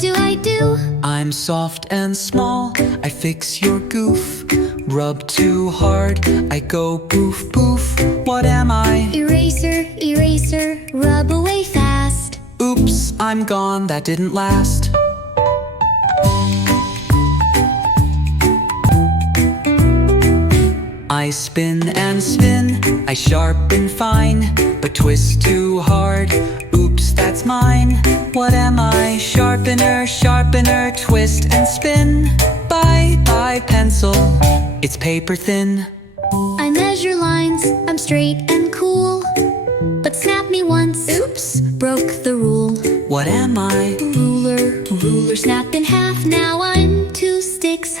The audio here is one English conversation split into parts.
do I do? I'm soft and small, I fix your goof. Rub too hard, I go poof poof. What am I? Eraser, eraser, rub away fast. Oops, I'm gone, that didn't last. I spin and spin, I sharpen fine, but twist too hard, oops, that's mine. What am I? Sharpener, sharpener, twist and spin. Bye, bye, pencil, it's paper thin. I measure lines, I'm straight and cool, but snap me once, oops, broke the rule. What am I? Ruler, ruler snapped in half, now I'm 2 sticks.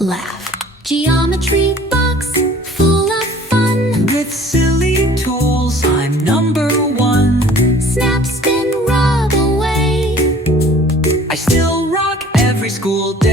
Laugh. Geometry box full of fun. With silly tools, I'm number 1. Snap, spin, rub away. I still rock every school day.